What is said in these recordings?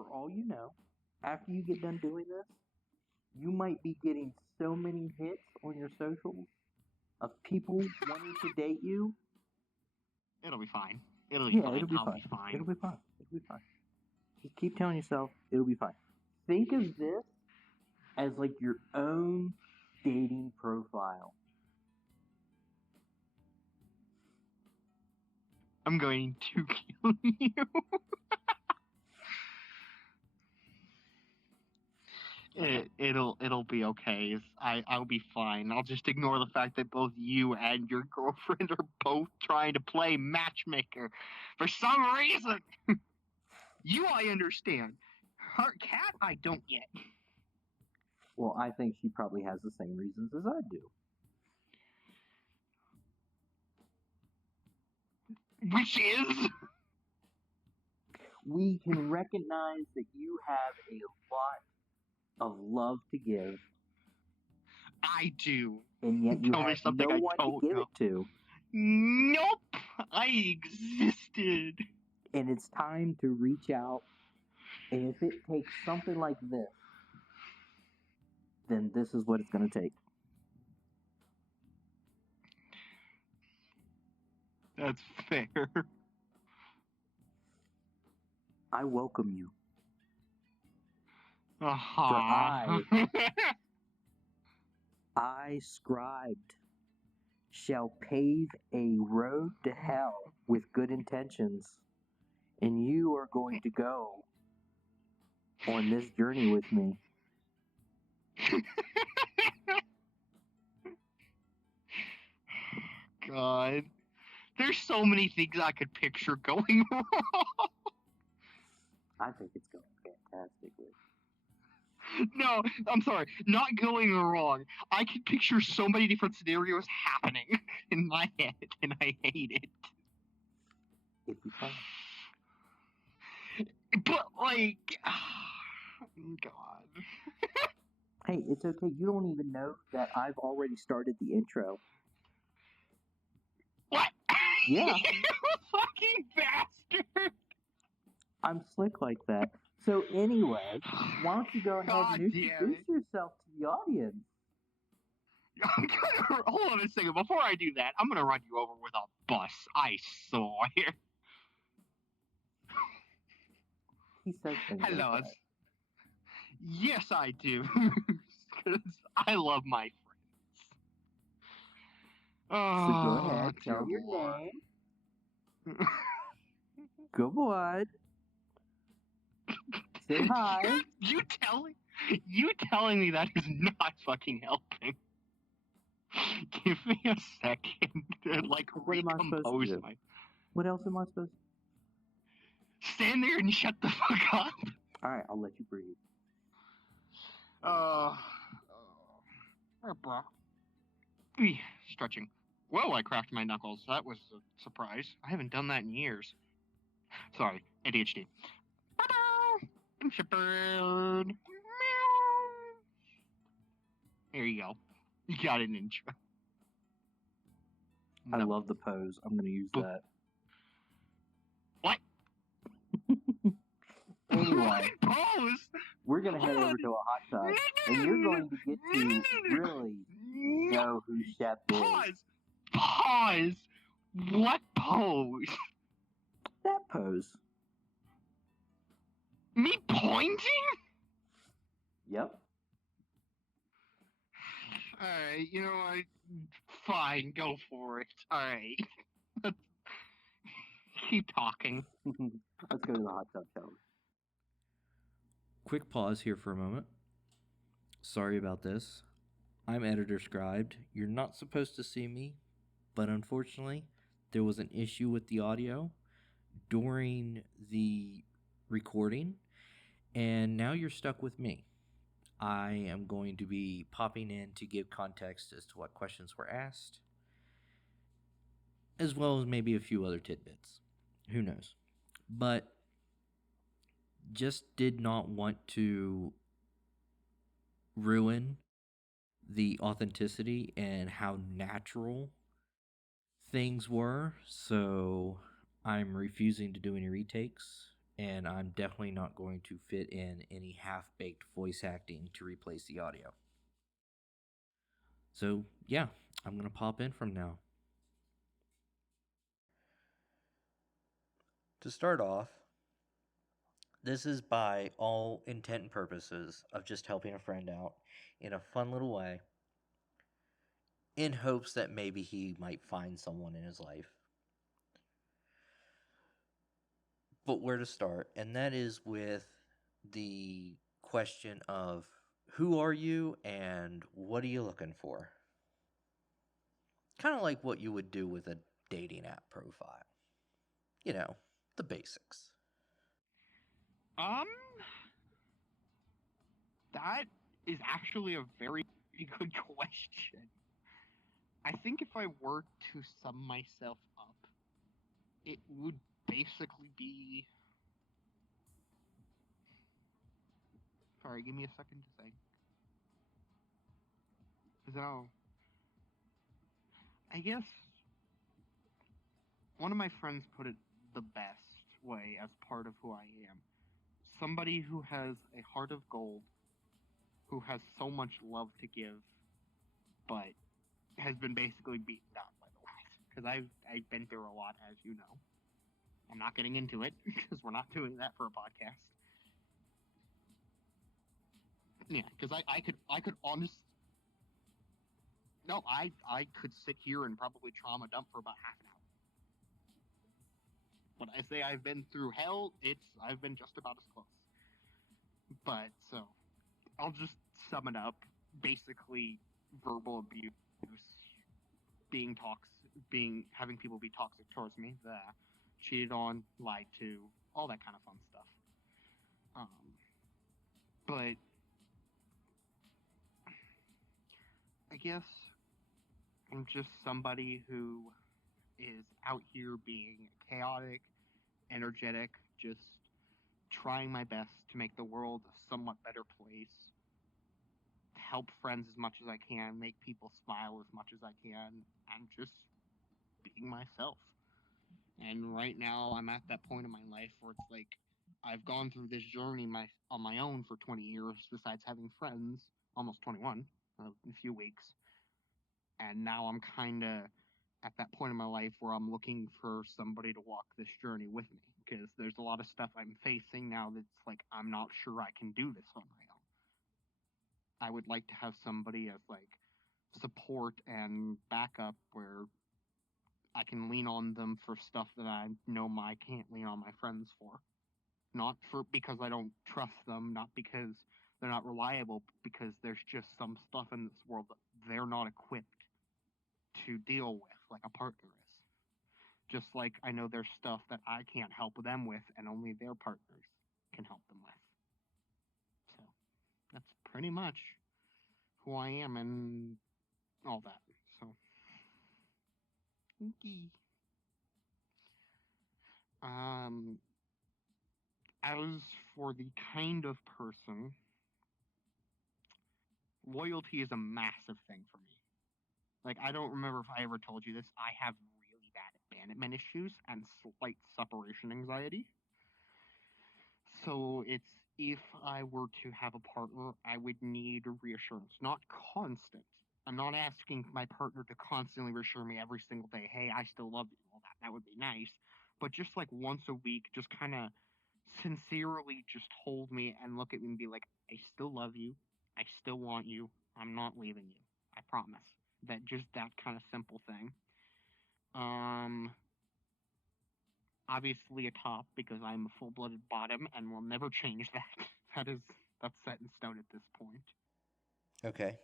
for all you know, after you get done doing this, you might be getting so many hits on your socials of people wanting to date you. It'll be fine. It'll be Yeah, fine. it'll be I'll fine. be fine. It'll be fine. It'll be fine. Just keep telling yourself it'll be fine. Think of this as like your own dating profile. I'm going to kill you. It'll be okay. I'll be fine. I'll just ignore the fact that both you and your girlfriend are both trying to play matchmaker for some reason. You, I understand. Her cat, I don't get. Well, I think she probably has the same reasons as I do. Which is? We can recognize that you have a lot of love to give. I do. And yet you have no one to give it to. Nope. I existed. And it's time to reach out. And if it takes something like this, then this is what it's going to take. That's fair. I welcome you. Uh-huh. For I, scribed, shall pave a road to hell with good intentions, and you are going to go on this journey with me. God. There's so many things I could picture going wrong. I think it's going fantastically. No, I'm sorry. Not going wrong. I can picture so many different scenarios happening in my head, and I hate it. It'd be fun. But, like... God. Hey, it's okay. You don't even know that I've already started the intro. What? Yeah. You fucking bastard! I'm slick like that. So anyway, why don't you go ahead and introduce yourself to the audience? Hold on a second. Before I do that, I'm gonna run you over with a bus. I swear. He says things Hello. like that. Yes, I do. Because I love my friends. Oh, so go ahead, tell your name. Good boy. Say hi. You telling me that is not fucking helping. Give me a second to recompose my. What else am I supposed to? Stand there and shut the fuck up. All right, I'll let you breathe. Stretching. Whoa, I cracked my knuckles. That was a surprise. I haven't done that in years. Sorry, ADHD. I'm Shepherd. Meow. There you go. You got an intro. I love the pose. I'm going to use that. What? Anyway, pose? We're going to head over to a hot tub, and you're going to get to really know who Shep is. Pause! What pose? That pose. Me pointing? Yep. Alright, you know what? Fine, go for it. Alright. Keep talking. Let's go to the hot tub, shall we? Quick pause here for a moment. Sorry about this. I'm editor scribed. You're not supposed to see me, but unfortunately, there was an issue with the audio during the recording, and now you're stuck with me. I am going to be popping in to give context as to what questions were asked, as well as maybe a few other tidbits. Who knows? But just did not want to ruin the authenticity and how natural things were, so I'm refusing to do any retakes, and I'm definitely not going to fit in any half-baked voice acting to replace the audio. So, yeah, I'm going to pop in from now. To start off, this is by all intent and purposes of just helping a friend out in a fun little way, in hopes that maybe he might find someone in his life. But where to start? And that is with the question of who are you and what are you looking for? Kind of like what you would do with a dating app profile. You know, the basics. That is actually a very good question. I think if I were to sum myself up, it would basically be... Sorry, give me a second to think. So, I guess one of my friends put it the best way as part of who I am. Somebody who has a heart of gold, who has so much love to give, but has been basically beaten down by the life. Because I've been through a lot, as you know. I'm not getting into it, because we're not doing that for a podcast. Yeah, because I could honestly... No, I could sit here and probably trauma dump for about half an hour. When I say I've been through hell, I've been just about as close. But, so, I'll just sum it up. Basically, verbal abuse, having people be toxic towards me, cheated on, lied to, all that kind of fun stuff. But I guess I'm just somebody who is out here being chaotic, energetic, just trying my best to make the world a somewhat better place, help friends as much as I can, make people smile as much as I can, and just being myself. And right now, I'm at that point in my life where it's like, I've gone through this journey on my own for 20 years, besides having friends, almost 21, in a few weeks. And now I'm kind of at that point in my life where I'm looking for somebody to walk this journey with me, because there's a lot of stuff I'm facing now that's like, I'm not sure I can do this on my own. I would like to have somebody as like support and backup where I can lean on them for stuff that I know I can't lean on my friends for. Not because I don't trust them, not because they're not reliable, but because there's just some stuff in this world that they're not equipped to deal with, like a partner is. Just like I know there's stuff that I can't help them with, and only their partners can help them with. So that's pretty much who I am and all that. So, okay. As for the kind of person, loyalty is a massive thing for me. Like, I don't remember if I ever told you this. I have really bad abandonment issues and slight separation anxiety. So it's, if I were to have a partner, I would need reassurance, not constant. I'm not asking my partner to constantly reassure me every single day, hey, I still love you, all that. That would be nice. But just like once a week, just kind of sincerely just hold me and look at me and be like, I still love you. I still want you. I'm not leaving you. I promise. That kind of simple thing. Obviously a top, because I'm a full-blooded bottom and will never change that. That's set in stone at this point. Okay.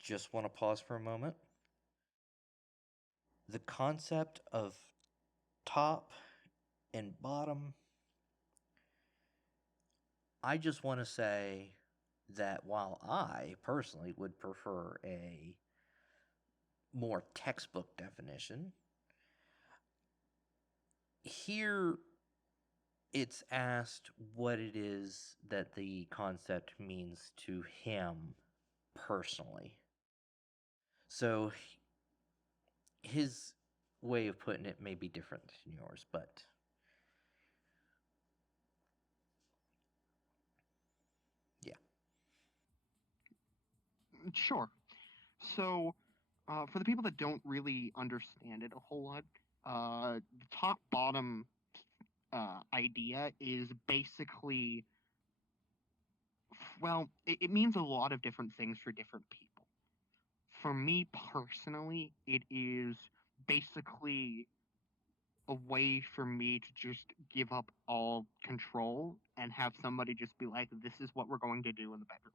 Just want to pause for a moment. The concept of top and bottom, I just want to say that while I personally would prefer a more textbook definition, here it's asked what it is that the concept means to him personally. So his way of putting it may be different than yours, but Sure. So, for the people that don't really understand it a whole lot, the top-bottom idea is basically, well, it means a lot of different things for different people. For me personally, it is basically a way for me to just give up all control and have somebody just be like, this is what we're going to do in the bedroom.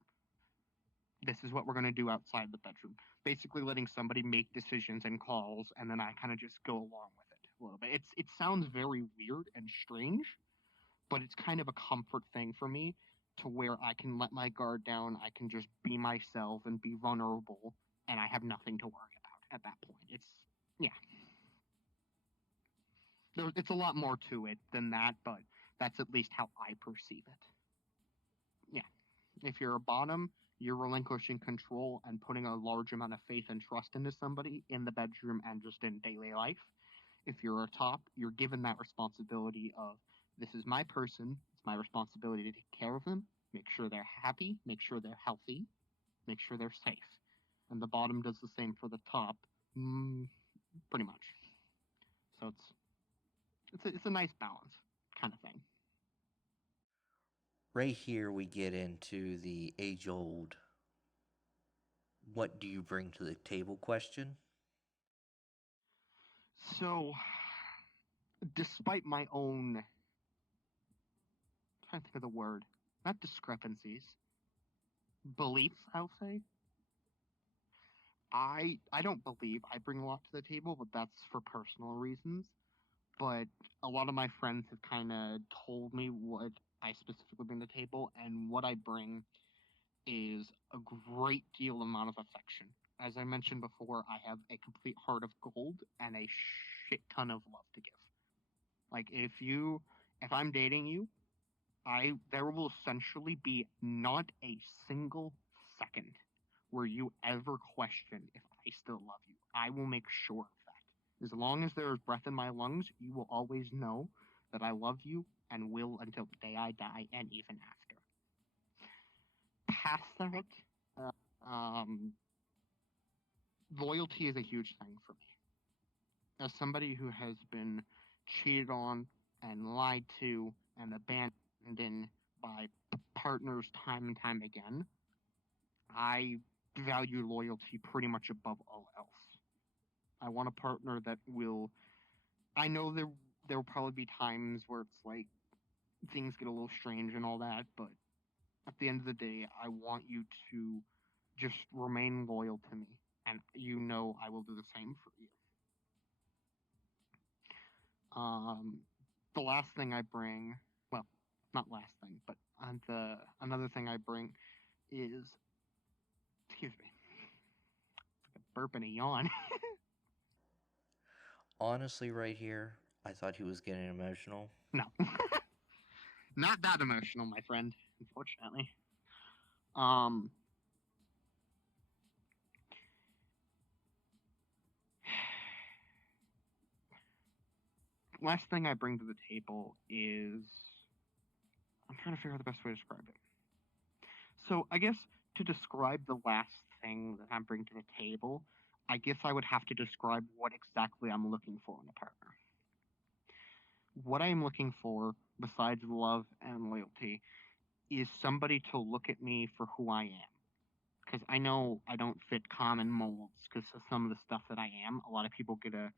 This is what we're going to do outside the bedroom. Basically letting somebody make decisions and calls, and then I kind of just go along with it a little bit. It sounds very weird and strange, but it's kind of a comfort thing for me to where I can let my guard down, I can just be myself and be vulnerable, and I have nothing to worry about at that point. It's a lot more to it than that, but that's at least how I perceive it. Yeah. If you're a bottom, you're relinquishing control and putting a large amount of faith and trust into somebody in the bedroom and just in daily life. If you're a top, you're given that responsibility of, this is my person, it's my responsibility to take care of them, make sure they're happy, make sure they're healthy, make sure they're safe. And the bottom does the same for the top, pretty much. So it's a nice balance kind of thing. Right here we get into the age-old what do you bring to the table question. So, despite my own, I'm trying to think of the word, not discrepancies, beliefs, I'll say. I don't believe I bring a lot to the table, but that's for personal reasons. But a lot of my friends have kind of told me what I specifically bring to the table, and what I bring is a great deal amount of affection. As I mentioned before, I have a complete heart of gold and a shit ton of love to give. Like, if I'm dating you, there will essentially be not a single second where you ever question if I still love you. I will make sure of that. As long as there is breath in my lungs, you will always know that I love you and will until the day I die and even after. Past that, loyalty is a huge thing for me. As somebody who has been cheated on and lied to and abandoned by partners time and time again, I value loyalty pretty much above all else. I want a partner that will. I know there will probably be times where it's like things get a little strange and all that, but at the end of the day, I want you to just remain loyal to me, and you know I will do the same for you. The last thing I bring, well, not last thing, but another thing I bring is, excuse me, it's like a burp and a yawn. Honestly, right here, I thought he was getting emotional. No. Not that emotional, my friend, unfortunately. Last thing I bring to the table is, I'm trying to figure out the best way to describe it. So I guess to describe the last thing that I bring to the table, I guess I would have to describe what exactly I'm looking for in a partner. What I am looking for, besides love and loyalty, is somebody to look at me for who I am. Because I know I don't fit common molds because of some of the stuff that I am. A lot of people get a,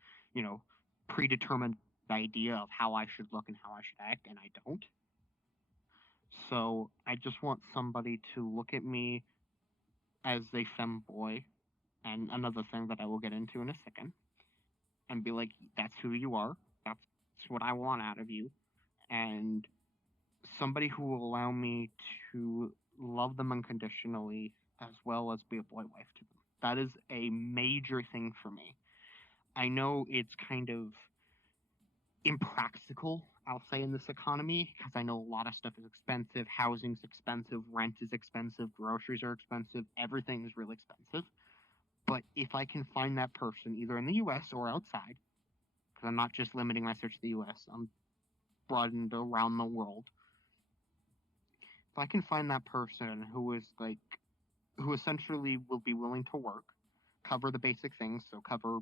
predetermined idea of how I should look and how I should act, and I don't. So I just want somebody to look at me as a femboy, and another thing that I will get into in a second, and be like, that's who you are. That's what I want out of you. And somebody who will allow me to love them unconditionally as well as be a boy wife to them. That is a major thing for me. I know it's kind of impractical, I'll say, in this economy, because I know a lot of stuff is expensive. Housing's expensive, rent is expensive, groceries are expensive, everything is really expensive. But if I can find that person either in the US or outside, because I'm not just limiting my search to the US, I'm broadened around the world. If I can find that person who is like who essentially will be willing to work, cover the basic things, so cover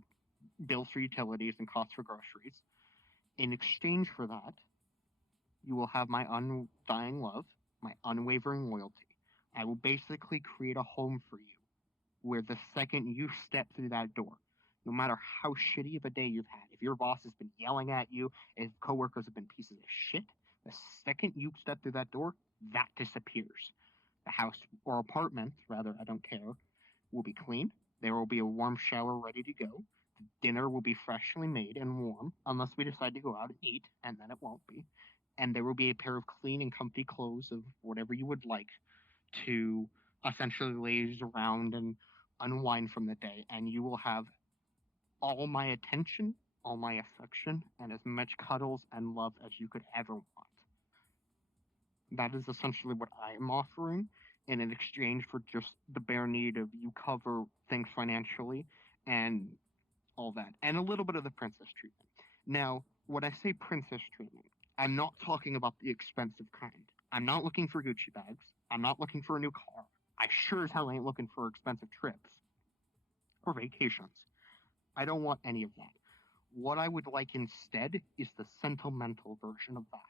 bills for utilities and costs for groceries. In exchange for that, you will have my undying love, my unwavering loyalty. I will basically create a home for you where the second you step through that door, no matter how shitty of a day you've had, if your boss has been yelling at you, if coworkers have been pieces of shit, the second you step through that door, that disappears. The house or apartment, rather, I don't care, will be clean. There will be a warm shower ready to go. Dinner will be freshly made and warm, unless we decide to go out and eat, and then it won't be. And there will be a pair of clean and comfy clothes of whatever you would like to essentially laze around and unwind from the day. And you will have all my attention, all my affection, and as much cuddles and love as you could ever want. That is essentially what I am offering in exchange for just the bare need of you cover things financially and all that, and a little bit of the princess treatment. Now, when I say princess treatment, I'm not talking about the expensive kind. I'm not looking for Gucci bags. I'm not looking for a new car. I sure as hell ain't looking for expensive trips or vacations. I don't want any of that. What I would like instead is the sentimental version of that,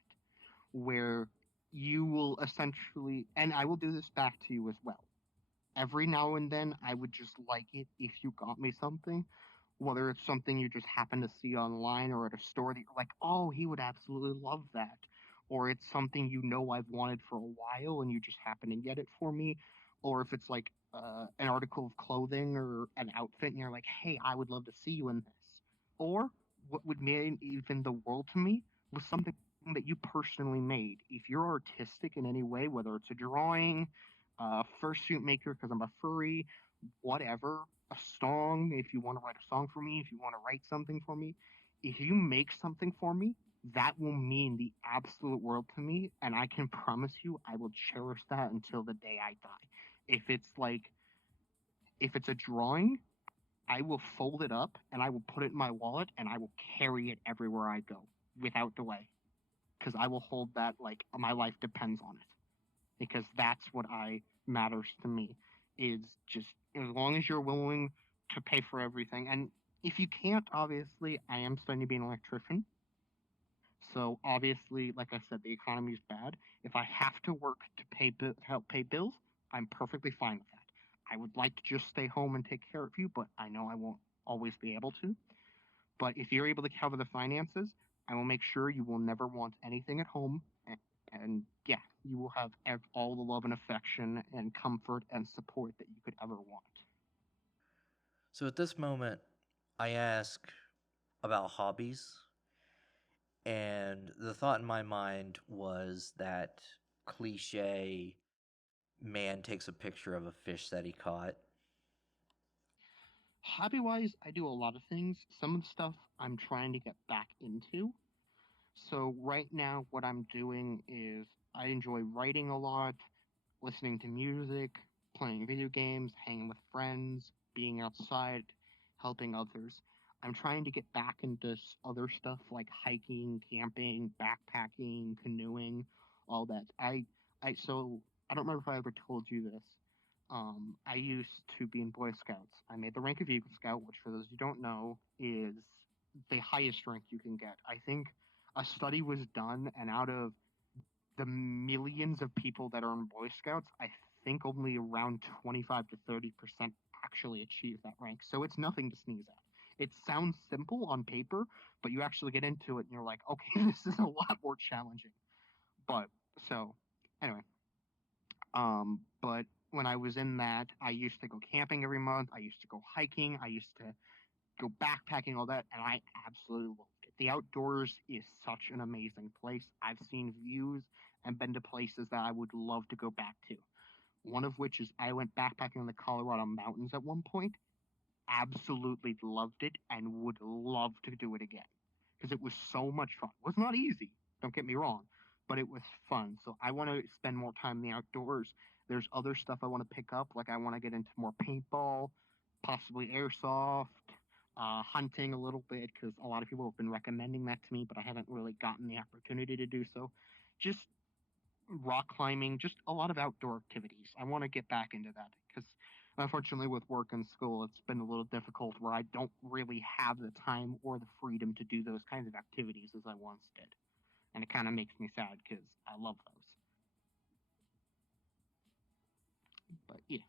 where you will essentially, and I will do this back to you as well. Every now and then, I would just like it if you got me something, whether it's something you just happen to see online or at a store that you're like, oh, he would absolutely love that. Or it's something you know I've wanted for a while and you just happen to get it for me. Or if it's like an article of clothing or an outfit and you're like, hey, I would love to see you in this. Or what would mean even the world to me was something that you personally made. If you're artistic in any way, whether it's a drawing, fursuit maker because I'm a furry, whatever, a song, if you want to write a song for me, if you want to write something for me, if you make something for me, that will mean the absolute world to me. And I can promise you, I will cherish that until the day I die. If it's like, if it's a drawing, I will fold it up and I will put it in my wallet and I will carry it everywhere I go without delay. Because I will hold that like my life depends on it. Because that's what I matters to me is just as long as you're willing to pay for everything. And if you can't, obviously, I am studying to be an electrician. So obviously, like I said, the economy is bad. If I have to work to help pay bills, I'm perfectly fine with that. I would like to just stay home and take care of you, but I know I won't always be able to. But if you're able to cover the finances, I will make sure you will never want anything at home. And yeah, you will have all the love and affection and comfort and support that you could ever want. So at this moment, I ask about hobbies, and the thought in my mind was that cliche man takes a picture of a fish that he caught. Hobby wise, I do a lot of things. Some of the stuff I'm trying to get back into. So right now, what I'm doing is I enjoy writing a lot, listening to music, playing video games, hanging with friends, being outside, helping others. I'm trying to get back into other stuff like hiking, camping, backpacking, canoeing, all that. So I don't remember if I ever told you this. I used to be in Boy Scouts. I made the rank of Eagle Scout, which for those who don't know is the highest rank you can get. I think a study was done, and out of the millions of people that are in Boy Scouts, I think only around 25 to 30% actually achieve that rank. So it's nothing to sneeze at. It sounds simple on paper, but you actually get into it and you're like, okay, this is a lot more challenging. But so anyway, but when I was in that, I used to go camping every month. I used to go hiking. I used to go backpacking, all that, and I absolutely loved it. The outdoors is such an amazing place. I've seen views and been to places that I would love to go back to. One of which is I went backpacking in the Colorado mountains at one point. Absolutely loved it and would love to do it again because it was so much fun. It was not easy, don't get me wrong, but it was fun. So I want to spend more time in the outdoors. There's other stuff I want to pick up, like I want to get into more paintball, possibly airsoft, hunting a little bit because a lot of people have been recommending that to me, but I haven't really gotten the opportunity to do so. Just rock climbing, just a lot of outdoor activities. I want to get back into that because unfortunately with work and school, it's been a little difficult where I don't really have the time or the freedom to do those kinds of activities as I once did. And it kind of makes me sad because I love those. But yeah,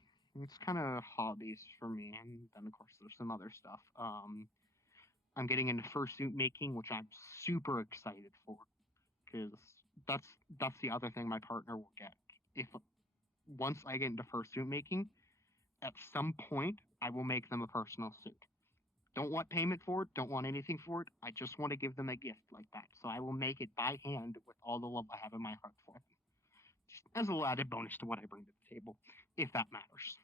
it's kind of hobbies for me. And then, of course, there's some other stuff. I'm getting into fursuit making, which I'm super excited for because that's the other thing my partner will get. If once I get into fursuit making, at some point I will make them a personal suit. Don't want payment for it, don't want anything for it. I just want to give them a gift like that. So I will make it by hand with all the love I have in my heart for them. Just as a little added bonus to what I bring to the table, if that matters.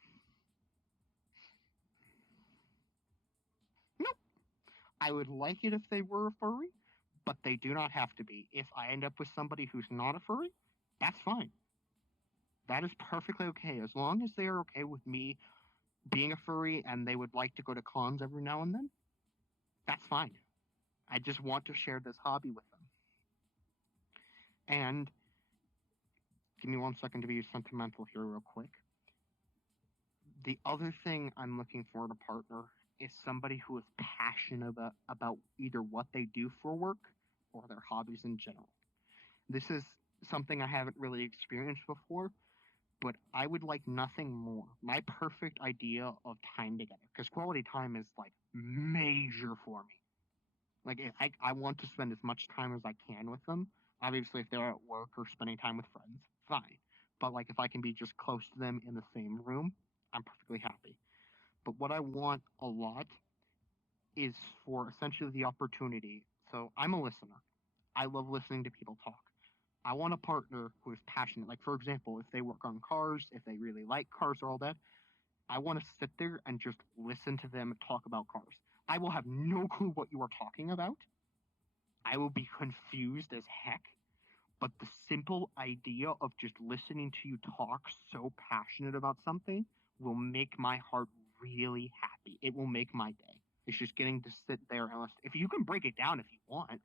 Nope. I would like it if they were a furry, but they do not have to be. If I end up with somebody who's not a furry, that's fine. That is perfectly okay. As long as they are okay with me being a furry and they would like to go to cons every now and then, that's fine. I just want to share this hobby with them. And give me 1 second to be sentimental here real quick. The other thing I'm looking for in a partner is somebody who is passionate about either what they do for work or their hobbies in general. This is something I haven't really experienced before, but I would like nothing more. My perfect idea of time together, because quality time is like major for me. Like I want to spend as much time as I can with them. Obviously, if they're at work or spending time with friends, fine. But like if I can be just close to them in the same room, I'm perfectly happy. But what I want a lot is for essentially the opportunity. So I'm a listener. I love listening to people talk. I want a partner who is passionate. Like, for example, if they work on cars, if they really like cars or all that, I want to sit there and just listen to them talk about cars. I will have no clue what you are talking about. I will be confused as heck. But the simple idea of just listening to you talk so passionate about something will make my heart really happy. It will make my day. It's just getting to sit there and listen. If you can break it down if you want.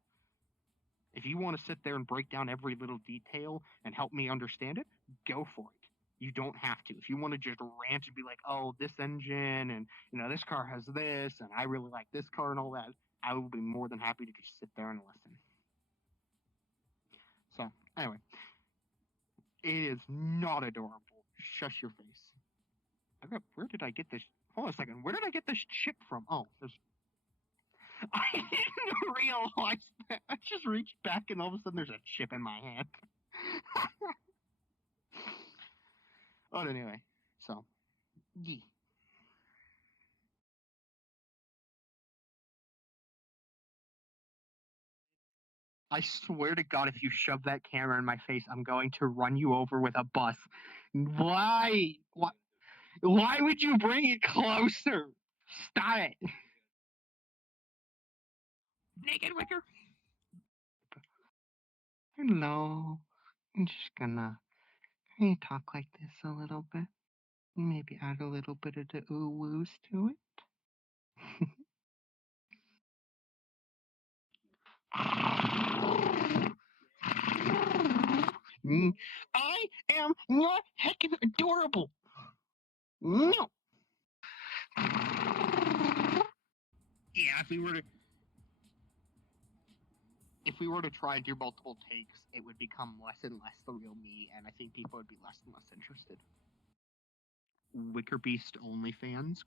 If you want to sit there and break down every little detail and help me understand it, go for it. You don't have to. If you want to just rant and be like, oh, this engine and, this car has this and I really like this car and all that, I will be more than happy to just sit there and listen. So, anyway. It is not adorable. Shush your face. Where did I get this? Hold on a second. Where did I get this chip from? Oh, I didn't realize that. I just reached back and all of a sudden there's a chip in my hand. But anyway, so, yeah. I swear to God, if you shove that camera in my face, I'm going to run you over with a bus. Why? Why would you bring it closer? Stop it. Naked Wicker. Hello. I'm just gonna talk like this a little bit. Maybe add a little bit of the ooh-woos to it. I am not heckin' adorable. No. Yeah, if we were to try and do multiple takes, it would become less and less the real me, and I think people would be less and less interested. Wicker Beast OnlyFans? ?